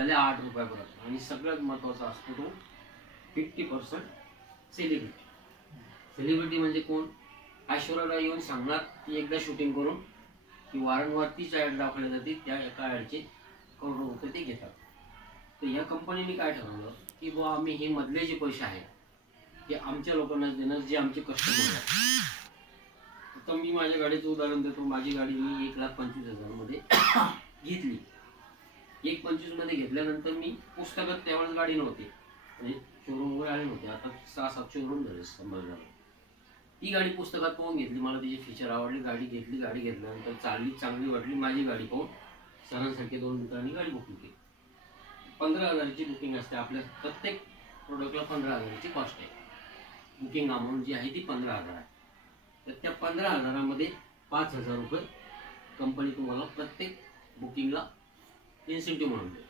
झाले 8 रुपयापर्यंत. आणि सगळ्यात महत्त्वाचा असतो तो 50% सेलिब्रिटी. सेलिब्रिटी म्हणजे कोण? ऐश्वर्याला येऊन सांगणार ती एकदा शूटिंग करून की वारंवार तीच ॲड दाखवली जाते, त्या एका ॲडचे करोडो रुपये ते घेतात. तर या कंपनीने काय ठरवलं की बुवा आम्ही हे मधले जे पैसे आहेत ते आमच्या लोकांनाच देणार जे आमचे कस्टमर आहेत. तर मी माझ्या गाडीचं उदाहरण देतो. माझी गाडी मी 1,25,000 मध्ये घेतली. 1,25,000 मध्ये घेतल्यानंतर मी पुस्तकात त्यावेळेस गाडी नव्हती, म्हणजे शोरूमवर आले नव्हते. आता 600-700 शोरूम झाले संभाजीनगरला. ती गाडी पुस्तकात पाहून घेतली, मला तिचे फीचर आवडले, गाडी घेतली. गाडी घेतल्यानंतर चालली, चांगली वाटली माझी गाडी पाहून सरांसारखे 2 मित्रांनी गाडी बुकिंग केली. 15,000ची बुकिंग असते आपल्या प्रत्येक प्रोडक्टला. 15,000ची कॉस्ट आहे. बुकिंग अमाऊंट जी आहे ती 15,000 आहे. तर त्या 15,000मध्ये 5,000 रुपये कंपनी तुम्हाला प्रत्येक बुकिंगला इन्सेंटिव्ह म्हणून देते.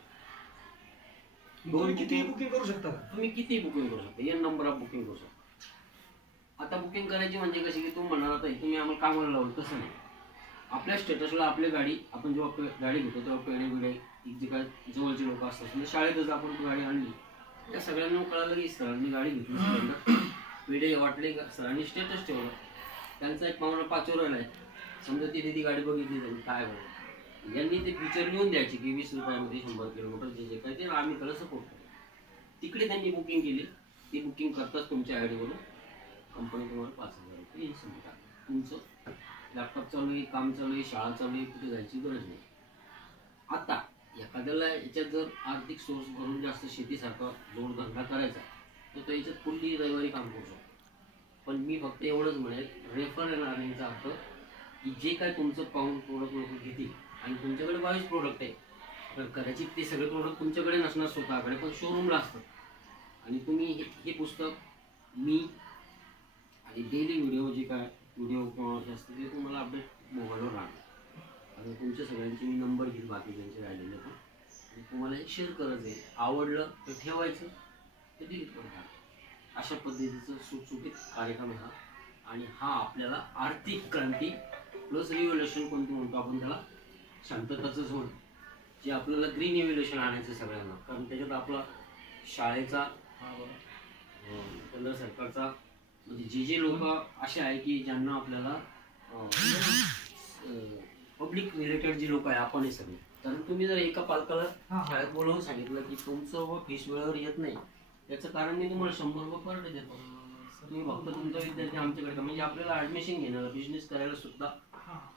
तुम्ही किती बुकिंग करू शकता? तुम्ही किती बुकिंग करू शकता, एन नंबर ऑफ बुकिंग करू शकता. आता बुकिंग करायची म्हणजे कशी की तुम्ही म्हणाल आता तुम्ही आम्हाला कामाला लावलं, तसं नाही. आपल्या स्टेटसला आपली गाडी आपण जेव्हा गाडी घेतो तेव्हा पेढे बिडे जे काय जवळचे लोक असतात, म्हणजे शाळेतच आपण ती गाडी आणली त्या सगळ्यांना कळालं की सरांनी गाडी घेतली, पेढे वाटले, सरांनी स्टेटस ठेवलं. त्यांचा एक पाहुणा 5 वर आहे, समजा तिथे ती गाडी बघितली त्यांनी काय बघ, यांनी ते फीचर लिहून द्यायचे की 20 रुपयामध्ये 100 किलोमीटर जे काय ते आम्ही त्याला सपोर्ट करतो. तिकडे त्यांनी बुकिंग केली. ती बुकिंग करताच तुमच्या आयडीवरून कंपनी तुम्हाला 5,000 रुपये इन्सेंटिव्ह टाकते. तुमचं लॅपटॉप चालू आहे, काम चालू आहे, शाळा चालू आहे, कुठे जायची गरज नाही. आता एखाद्याला याच्यात जर आर्थिक सोर्स भरून जास्त शेतीसारखा जोडधंदा करायचा तर तो याच्यात पुढली रविवारी काम करू शकतो. पण मी फक्त एवढंच म्हणेल, रेफर अँड अर्निंगचा अर्थ की जे काय तुमचं पाहून प्रोडक्ट लोक घेतील आणि तुमच्याकडे 22 प्रोडक्ट आहे, तर कदाचित ते सगळे प्रोडक्ट तुमच्याकडे नसणार स्वतःकडे, पण शोरूमला असतात. आणि तुम्ही हे पुस्तक मी आणि डेली व्हिडिओ जे काय व्हिडिओ किंवा असते ते तुम्हाला अपडेट मोबाईलवर राहणार. आणि तुमच्या सगळ्यांचे मी नंबर घेईल बाकीच्यांचे राहिलेले पण, आणि तुम्हाला हे शेअर करायचं आहे. आवडलं तर ठेवायचं, ते डिलीट करून टाका. अशा पद्धतीचं सुटसुटीत कार्यक्रम हा. आणि हा आपल्याला आर्थिक क्रांती प्लस रिव्होल्युशन कोणती म्हणतो आपण त्याला, शांतताचं झोन, जे आपल्याला ग्रीन रिव्होल्युशन आणायचं सगळ्यांना. कारण त्याच्यात आपला शाळेचा, केंद्र सरकारचा, म्हणजे जे लोक असे आहे की ज्यांना आपल्याला पब्लिक रिलेटेड जे लोक आहे आपण हे सगळे. कारण तुम्ही जर एका पालकाला शाळेत बोलावून सांगितलं की तुमचं व फीस वेळेवर येत नाही, त्याचं कारण मी तुम्हाला 100 रुपये पर डे देतो. तुम्ही फक्त तुमचा विद्यार्थी आमच्याकडे, म्हणजे आपल्याला ॲडमिशन घेण्याला, बिझनेस करायला सुद्धा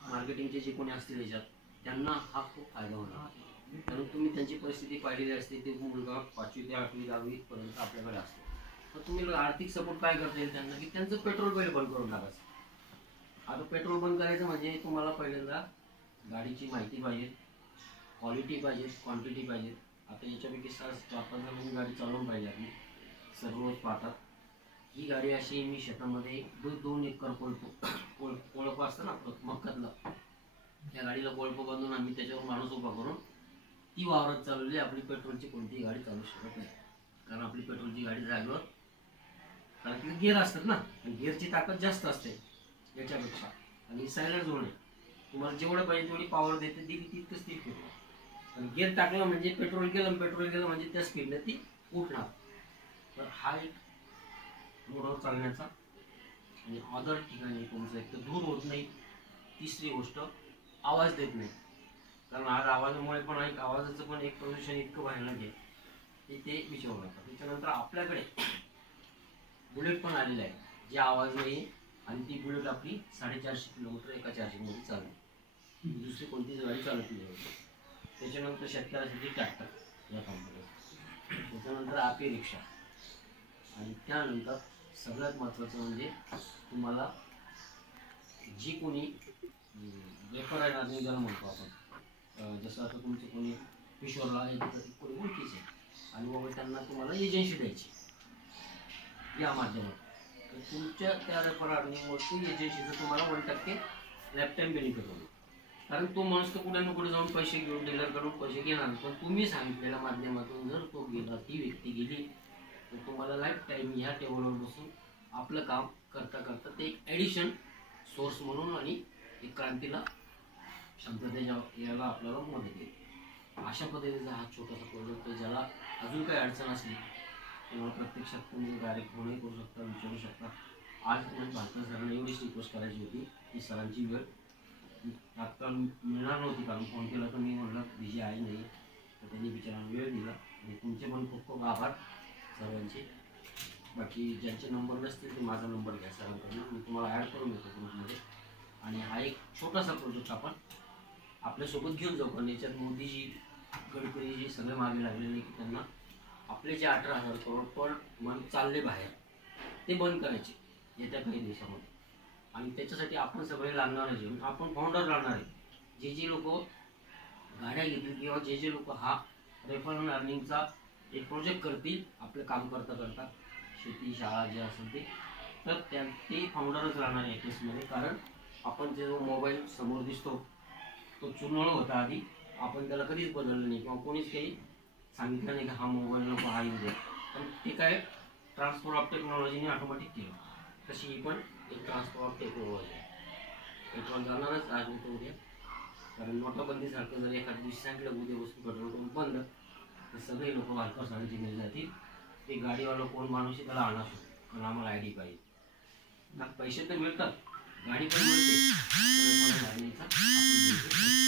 मार्केटिंगचे जे कोणी असतील याच्यात त्यांना हा खूप फायदा होणार. कारण तुम्ही त्यांची परिस्थिती पाहिलेली असते. ते मुलगा 5वी ते 8वी 10वी पर्यंत आपल्याकडे असतो. तर तुम्ही आर्थिक सपोर्ट काय करता येईल त्यांना की त्यांचं पेट्रोल बिल बंद करून टाकायचं. आता पेट्रोल बंद करायचं म्हणजे तुम्हाला पहिल्यांदा गाडीची माहिती पाहिजे, क्वालिटी पाहिजे, क्वांटिटी पाहिजे. आता याच्यापैकी 4-5 जण गाडी चालवून पाहिजे. आपली सर्व पाहतात ही गाडी अशी, मी शेतामध्ये 2 एकर कोळप असतं ना मक्कातलं, त्या गाडीला कोळप बांधून आम्ही त्याच्यावर माणूस उभा करून ती वावरात चालवली. आपली पेट्रोलची कोणतीही गाडी चालू शकत नाही, कारण आपली पेट्रोलची गाडी जागेवर, कारण तिथे गिअर असतात ना, गिअरची ताकद जास्त असते याच्यापेक्षा. आणि सायलर जोड आहे, तुम्हाला जेवढं पाहिजे तेवढी पॉवर देते, दिली तितकंच ती फिरते. आणि गिअर टाकलं म्हणजे पेट्रोल गेलं म्हणजे त्या स्पीडला ती उठणार. तर हा एक रोडवर चालण्याचा आणि अदर ठिकाणी तुमचं एक तर धूर होत नाही. तिसरी गोष्ट, आवाज देत नाही. कारण आज आवाजामुळे पण आवाजाचं पण एक प्रदूषण इतकं भयानक आहे की ते विचारू नका. त्याच्यानंतर आपल्याकडे बुलेट पण आलेली आहे, जी आवाज नाही. आणि ती बुलेट आपली 450 किलोमीटर एका चार्जिंगमध्ये चालते, दुसरी कोणतीच गाडी चालत नाही. त्याच्यानंतर शेतकऱ्यासाठी ट्रॅक्टर या कंपनीचा, त्याच्यानंतर आपली रिक्षा, आणि त्यानंतर सगळ्यात महत्त्वाचं म्हणजे तुम्हाला जी कोणी रेफर अँड अर्निंग ज्याला म्हणतो आपण, जसं आता तुमचं कोणी किशोरला कोणी ओळखीचे आणि बाबा त्यांना तुम्हाला एजन्सी द्यायची या माध्यमात. तर तुमच्या त्या रेफर अर्निंगवरती एजन्सीचं तुम्हाला 1% लाईफटाईम बेनिफिट होईल. कारण तो माणूस तर कुठे ना कुठे जाऊन पैसे घेऊन डीलरकडून पैसे घेणार, पण तुम्ही सांगितलेल्या माध्यमातून जर तो गेला, ती व्यक्ती गेली, तर तुम्हाला लाईफ टाईम ह्या टेबलवर बसून आपलं काम करता करता ते एक ॲडिशन सोर्स म्हणून आणि एक क्रांतीला, शांततेच्या याला आपल्याला मदत येईल. अशा पद्धतीचा हा छोटासा प्रोजेक्ट आहे. ज्याला अजून काही अडचण असली तेव्हा प्रत्यक्षात तुम्ही डायरेक्ट फोनही करू शकता, विचारू शकता. आज म्हणजे भारतात सरांना एवढीच रिक्वेस्ट करायची होती की सरांची वेळ तात्काळ मिळणार नव्हती, कारण फोन केला तर मी म्हटलं बिझी आहे नाही, तर त्यांनी बिचारांना वेळ दिला. आणि तुमचे पण खूप खूप आभार सर्वांचे. बाकी ज्यांचे नंबर नसतील ते माझा नंबर घ्या सरांकडून, मी तुम्हाला ॲड करून देतो ग्रुपमध्ये. आणि हा एक छोटासा प्रोजेक्ट आपण आपल्यासोबत घेऊन जाऊ, कारण याच्यात मोदीजी, गडकरीजी सगळे मागे लागलेले की त्यांना आपले जे 18,000 करोड पर मंथ चालले बाहेर ते बंद करायचे येत्या काही दिवसामध्ये. आणि त्याच्यासाठी आपण सगळे लागणार आहे, आपण फाउंडर लागणार आहे. जे लोक गाड्या घेतील किंवा जे लोक हा रेफरल अर्निंगचा एक प्रोजेक्ट करतील आपलं काम करता करता, शेती शाळा जे असेल ते, तर ते फाउंडरच राहणार आहे केसमध्ये. कारण आपण जो मोबाईल समोर दिसतो तो चुनवळ होता आधी, आपण त्याला कधीच बदललं नाही किंवा कोणीच काही सांगितलं नाही की हा मोबाईल नको हा येऊ द्या. पण ते काय ट्रान्सफर ऑफ टेक्नॉलॉजीने ऑटोमॅटिक केलं. तशी ही पण एक ट्रान्सफर ऑफ टेक्नॉलॉजी आहे. पेट्रोल जाणारच आज नाही तर उद्या, कारण नोटाबंदीसारखं जर एखाद्या दिवशी सांगितलं उद्या वस्तू पेट्रोल पंप बंद, तर सगळे लोक भालकर सरांची मिळ जातील. ते गाडीवाला कोण माणूस आहे त्याला आणा शकतो, कारण आम्हाला आय डी पाहिजे. पैसे तर मिळतात, गाडी पण मिळते, आपण